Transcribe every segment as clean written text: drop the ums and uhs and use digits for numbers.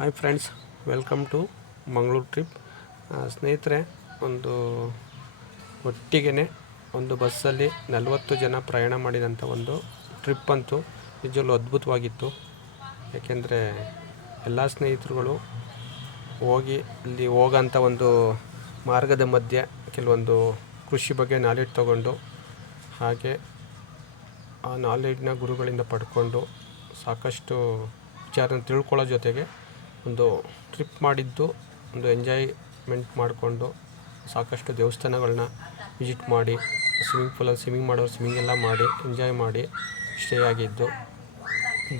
Hi friends, welcome to Mangaluru trip. ಸ್ನೇಹಿತರೆ, ಒಂದು ಒಟ್ಟಿಗೆ ಒಂದು ಬಸ್ಸಲ್ಲಿ 40 ಜನ ಪ್ರಯಾಣ ಮಾಡಿದಂಥ ಒಂದು ಟ್ರಿಪ್ ಅಂತೂ ನಿಜವೂ ಅದ್ಭುತವಾಗಿತ್ತು. ಯಾಕೆಂದರೆ ಎಲ್ಲ ಸ್ನೇಹಿತರುಗಳು ಹೋಗಿ ಅಲ್ಲಿ ಹೋಗೋಂಥ ಒಂದು ಮಾರ್ಗದ ಮಧ್ಯೆ ಕೆಲವೊಂದು ಕೃಷಿ ಬಗ್ಗೆ ನಾಲೆಡ್ಜ್ ತಗೊಂಡು, ಹಾಗೆ ಆ ನಾಲೆಡ್ಜ್ನ ಗುರುಗಳಿಂದ ಪಡ್ಕೊಂಡು ಸಾಕಷ್ಟು ವಿಚಾರನ ತಿಳ್ಕೊಳ್ಳೋ ಜೊತೆಗೆ ಒಂದು ಟ್ರಿಪ್ ಮಾಡಿದ್ದು, ಒಂದು ಎಂಜಾಯ್ಮೆಂಟ್ ಮಾಡಿಕೊಂಡು ಸಾಕಷ್ಟು ದೇವಸ್ಥಾನಗಳನ್ನ ವಿಸಿಟ್ ಮಾಡಿ, ಸ್ವಿಮ್ಮಿಂಗ್ ಪೂಲಲ್ಲಿ ಸ್ವಿಮ್ಮಿಂಗ್ ಮಾಡೋರು ಸ್ವಿಮ್ಮಿಂಗ್ ಎಲ್ಲ ಮಾಡಿ ಎಂಜಾಯ್ ಮಾಡಿ ಸ್ಟೇ ಆಗಿದ್ದು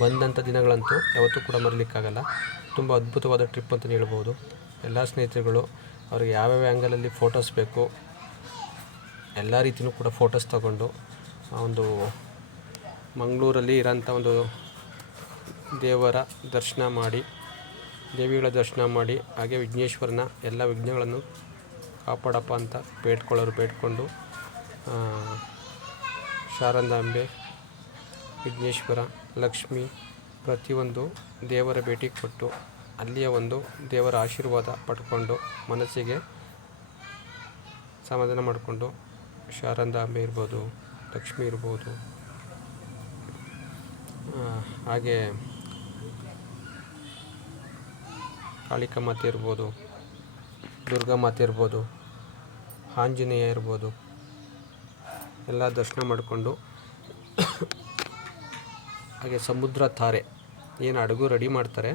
ಬಂದಂಥ ದಿನಗಳಂತೂ ಯಾವತ್ತೂ ಕೂಡ ಮರೀಲಿಕ್ಕಾಗಲ್ಲ. ತುಂಬ ಅದ್ಭುತವಾದ ಟ್ರಿಪ್ ಅಂತಲೇ ಹೇಳ್ಬೋದು. ಎಲ್ಲ ಸ್ನೇಹಿತರುಗಳು ಅವ್ರಿಗೆ ಯಾವ್ಯಾವ ಆ್ಯಂಗಲಲ್ಲಿ ಫೋಟೋಸ್ ಬೇಕು ಎಲ್ಲ ರೀತಿಯೂ ಕೂಡ ಫೋಟೋಸ್ ತಗೊಂಡು ಒಂದು ಮಂಗಳೂರಲ್ಲಿ ಇರೋಂಥ ಒಂದು ದೇವರ ದರ್ಶನ ಮಾಡಿ, ದೇವಿಗಳ ದರ್ಶನ ಮಾಡಿ, ಹಾಗೆ ವಿಘ್ನೇಶ್ವರನ ಎಲ್ಲ ವಿಘ್ನಗಳನ್ನು ಕಾಪಾಡಪ್ಪ ಅಂತ ಬೇಡ್ಕೊಳ್ಳೋರು ಬೇಡ್ಕೊಂಡು, ಶಾರದಾಂಬೆ, ವಿಘ್ನೇಶ್ವರ, ಲಕ್ಷ್ಮಿ ಪ್ರತಿಯೊಂದು ದೇವರ ಭೇಟಿ ಕೊಟ್ಟು ಅಲ್ಲಿಯ ಒಂದು ದೇವರ ಆಶೀರ್ವಾದ ಪಡ್ಕೊಂಡು ಮನಸ್ಸಿಗೆ ಸಮಾಧಾನ ಮಾಡಿಕೊಂಡು, ಶಾರದಾಂಬೆ ಇರ್ಬೋದು, ಲಕ್ಷ್ಮಿ ಇರ್ಬೋದು, ಹಾಗೆ ಕಾಳಿಕಾ ಮಾತೆ ಇರ್ಬೋದು, ದುರ್ಗಾ ಮಾತೆ ಇರ್ಬೋದು, ಆಂಜನೇಯ ಇರ್ಬೋದು, ಎಲ್ಲ ದರ್ಶನ ಮಾಡಿಕೊಂಡು, ಹಾಗೆ ಸಮುದ್ರ ತಾರೆ ಏನು ಹಡಗು ರೆಡಿ ಮಾಡ್ತಾರೆ,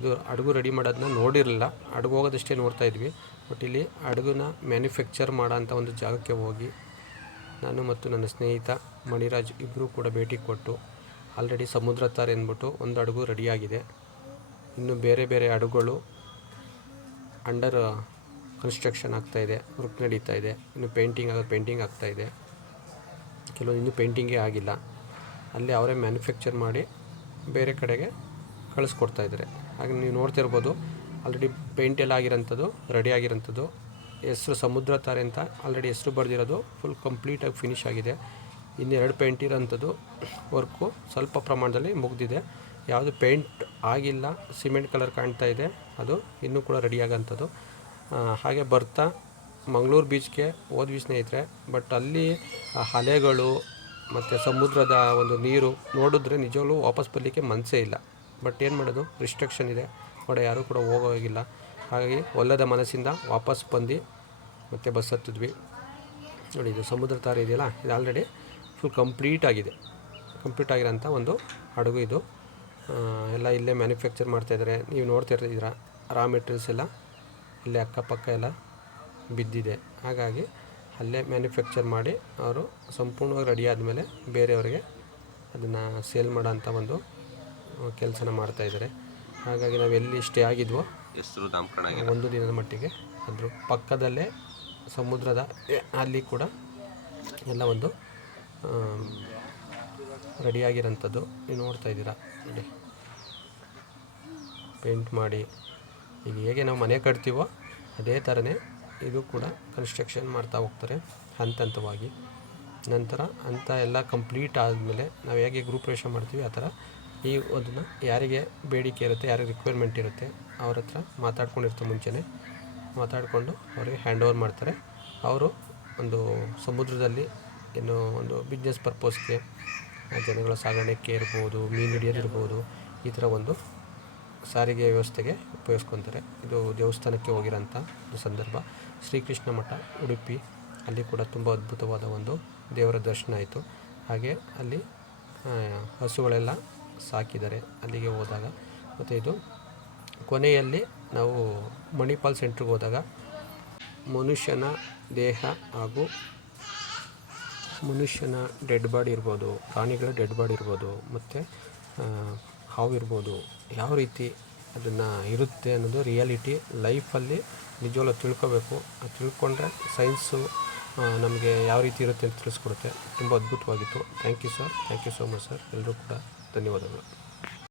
ಇದು ಹಡಗು ರೆಡಿ ಮಾಡೋದನ್ನ ನೋಡಿರಲಿಲ್ಲ, ಹಡಗು ಹೋಗೋದಷ್ಟೇ ನೋಡ್ತಾಯಿದ್ವಿ. ಬಟ್ ಇಲ್ಲಿ ಹಡಗನ್ನ ಮ್ಯಾನುಫ್ಯಾಕ್ಚರ್ ಮಾಡೋಂಥ ಒಂದು ಜಾಗಕ್ಕೆ ಹೋಗಿ ನಾನು ಮತ್ತು ನನ್ನ ಸ್ನೇಹಿತ ಮಣಿರಾಜ್ ಇಬ್ಬರೂ ಕೂಡ ಭೇಟಿ ಕೊಟ್ಟು, ಆಲ್ರೆಡಿ ಸಮುದ್ರ ತಾರೆ ಅಂದ್ಬಿಟ್ಟು ಒಂದು ಹಡಗು ರೆಡಿಯಾಗಿದೆ. ಇನ್ನು ಬೇರೆ ಬೇರೆ ಹಡಗುಗಳು ಅಂಡರ್ ಕನ್ಸ್ಟ್ರಕ್ಷನ್ ಆಗ್ತಾಯಿದೆ, ವರ್ಕ್ ನಡೀತಾ ಇದೆ. ಇನ್ನು ಪೇಂಟಿಂಗ್ ಆಗ್ತಾಯಿದೆ, ಕೆಲವೊಂದು ಇನ್ನೂ ಪೇಂಟಿಂಗೇ ಆಗಿಲ್ಲ. ಅಲ್ಲಿ ಅವರೇ ಮ್ಯಾನುಫ್ಯಾಕ್ಚರ್ ಮಾಡಿ ಬೇರೆ ಕಡೆಗೆ ಕಳಿಸ್ಕೊಡ್ತಾಯಿದ್ದಾರೆ. ಹಾಗೆ ನೀವು ನೋಡ್ತಿರ್ಬೋದು, ಆಲ್ರೆಡಿ ಪೇಂಟ್ ಎಲ್ಲ ಆಗಿರೋಂಥದ್ದು, ರೆಡಿ ಆಗಿರೋಂಥದ್ದು. ಹೆಸರು ಸಮುದ್ರ ತಾರೆ ಅಂತ ಆಲ್ರೆಡಿ ಹೆಸರು ಬರೆದಿರೋದು ಫುಲ್ ಕಂಪ್ಲೀಟಾಗಿ ಫಿನಿಷ್ ಆಗಿದೆ. ಇನ್ನೆರಡು ಪೇಂಟ್ ಇರೋಂಥದ್ದು ವರ್ಕು ಸ್ವಲ್ಪ ಪ್ರಮಾಣದಲ್ಲಿ ಮುಗಿದಿದೆ. ಯಾವುದು ಪೇಂಟ್ ಆಗಿಲ್ಲ, ಸಿಮೆಂಟ್ ಕಲರ್ ಕಾಣ್ತಾ ಇದೆ, ಅದು ಇನ್ನೂ ಕೂಡ ರೆಡಿ ಆಗೋಂಥದ್ದು. ಹಾಗೆ ಬರ್ತಾ ಮಂಗಳೂರು ಬೀಚ್ಗೆ ಹೋದ್ವಿ ಸ್ನೇಹಿತರೆ. ಬಟ್ ಅಲ್ಲಿ ಅಲೆಗಳು ಮತ್ತು ಸಮುದ್ರದ ಒಂದು ನೀರು ನೋಡಿದ್ರೆ ನಿಜವಾಗ್ಲೂ ವಾಪಸ್ ಬರಲಿಕ್ಕೆ ಮನಸ್ಸೇ ಇಲ್ಲ. ಬಟ್ ಏನು ಮಾಡೋದು, ರಿಸ್ಟ್ರಿಕ್ಷನ್ ಇದೆ, ಹೊಡೆ ಯಾರೂ ಕೂಡ ಹೋಗೋಗಿಲ್ಲ. ಹಾಗಾಗಿ ಒಲ್ಲದ ಮನಸ್ಸಿಂದ ವಾಪಸ್ ಬಂದು ಮತ್ತೆ ಬಸ್ ಹತ್ತಿದ್ವಿ. ನೋಡಿ, ಇದು ಸಮುದ್ರ ತಾರೆ ಇದೆಯಲ್ಲ, ಇದು ಆಲ್ರೆಡಿ ಫುಲ್ ಕಂಪ್ಲೀಟ್ ಆಗಿರೋಂಥ ಒಂದು ಹಡಗು ಇದು. ಎಲ್ಲ ಇಲ್ಲೇ ಮ್ಯಾನುಫ್ಯಾಕ್ಚರ್ ಮಾಡ್ತಾಯಿದ್ದಾರೆ. ನೀವು ನೋಡ್ತಿರ್ತೀರ, ರಾ ಮೆಟೀರಿಯಲ್ಸ್ ಎಲ್ಲ ಇಲ್ಲೇ ಅಕ್ಕಪಕ್ಕ ಎಲ್ಲ ಬಿದ್ದಿದೆ. ಹಾಗಾಗಿ ಅಲ್ಲೇ ಮ್ಯಾನುಫ್ಯಾಕ್ಚರ್ ಮಾಡಿ ಅವರು ಸಂಪೂರ್ಣವಾಗಿ ರೆಡಿ ಆದಮೇಲೆ ಬೇರೆಯವರಿಗೆ ಅದನ್ನು ಸೇಲ್ ಮಾಡೋಂಥ ಒಂದು ಕೆಲಸನ ಮಾಡ್ತಾಯಿದ್ದಾರೆ. ಹಾಗಾಗಿ ನಾವು ಎಲ್ಲಿ ಸ್ಟೇ ಆಗಿದ್ವೋ ಒಂದು ದಿನದ ಮಟ್ಟಿಗೆ ಅದ್ರ ಪಕ್ಕದಲ್ಲೇ ಸಮುದ್ರದ ಅಲ್ಲಿ ಕೂಡ ಎಲ್ಲ ಒಂದು ರೆಡಿಯಾಗಿರೋಂಥದ್ದು ನೀವು ನೋಡ್ತಾಯಿದ್ದೀರಾ. ನೋಡಿ, ಪೇಂಟ್ ಮಾಡಿ ಈಗ ಹೇಗೆ ನಾವು ಮನೆ ಕಟ್ತೀವೋ ಅದೇ ಥರನೇ ಇದು ಕೂಡ ಕನ್ಸ್ಟ್ರಕ್ಷನ್ ಮಾಡ್ತಾ ಹೋಗ್ತಾರೆ ಹಂತವಾಗಿ. ನಂತರ ಅಂತ ಎಲ್ಲ ಕಂಪ್ಲೀಟ್ ಆದಮೇಲೆ ನಾವು ಹೇಗೆ ಗೃಹಪ್ರವೇಶ ಮಾಡ್ತೀವಿ ಆ ಥರ ಈ ಅದನ್ನು ಯಾರಿಗೆ ಬೇಡಿಕೆ ಇರುತ್ತೆ, ಯಾರಿಗೆ ರಿಕ್ವೈರ್ಮೆಂಟ್ ಇರುತ್ತೆ ಅವ್ರ ಹತ್ರ ಮಾತಾಡ್ಕೊಂಡಿರ್ತಾರೆ. ಮುಂಚೆನೇ ಮಾತಾಡಿಕೊಂಡು ಅವರಿಗೆ ಹ್ಯಾಂಡ್ ಓವರ್ ಮಾಡ್ತಾರೆ. ಅವರು ಒಂದು ಸಮುದ್ರದಲ್ಲಿ ಏನು ಒಂದು ಬಿಸ್ನೆಸ್ ಪರ್ಪಸ್ಗೆ ಜನಗಳ ಸಾಗಾಣಿಕೆ ಇರ್ಬೋದು, ಮೀನು ಹಿಡಿಯೋದಿರ್ಬೋದು, ಈ ಥರ ಒಂದು ಸಾರಿಗೆ ವ್ಯವಸ್ಥೆಗೆ ಉಪಯೋಗಿಸ್ಕೊತಾರೆ. ಇದು ದೇವಸ್ಥಾನಕ್ಕೆ ಹೋಗಿರೋಂಥ ಒಂದು ಸಂದರ್ಭ. ಶ್ರೀಕೃಷ್ಣ ಮಠ ಉಡುಪಿ, ಅಲ್ಲಿ ಕೂಡ ತುಂಬ ಅದ್ಭುತವಾದ ಒಂದು ದೇವರ ದರ್ಶನ ಆಯಿತು. ಹಾಗೆ ಅಲ್ಲಿ ಹಸುಗಳೆಲ್ಲ ಸಾಕಿದ್ದಾರೆ ಅಲ್ಲಿಗೆ ಹೋದಾಗ. ಮತ್ತು ಇದು ಕೊನೆಯಲ್ಲಿ ನಾವು ಮಣಿಪಾಲ್ ಸೆಂಟ್ರಿಗೆ ಹೋದಾಗ ಮನುಷ್ಯನ ದೇಹ ಹಾಗೂ ಮನುಷ್ಯನ ಡೆಡ್ ಬಾಡಿ ಇರ್ಬೋದು, ಪ್ರಾಣಿಗಳ ಡೆಡ್ ಬಾಡಿ ಇರ್ಬೋದು, ಮತ್ತು ಹಾವು ಇರ್ಬೋದು, ಯಾವ ರೀತಿ ಅದನ್ನು ಇರುತ್ತೆ ಅನ್ನೋದು ರಿಯಾಲಿಟಿ ಲೈಫಲ್ಲಿ ನಿಜವಾಗ್ಲೂ ತಿಳ್ಕೊಬೇಕು. ಅದು ತಿಳ್ಕೊಂಡ್ರೆ ಸೈನ್ಸು ನಮಗೆ ಯಾವ ರೀತಿ ಇರುತ್ತೆ ಅಂತ ತಿಳಿಸ್ಕೊಡುತ್ತೆ. ತುಂಬ ಅದ್ಭುತವಾಗಿತ್ತು. Thank you sir, thank you so much sir. ಎಲ್ಲರೂ ಕೂಡ ಧನ್ಯವಾದಗಳು.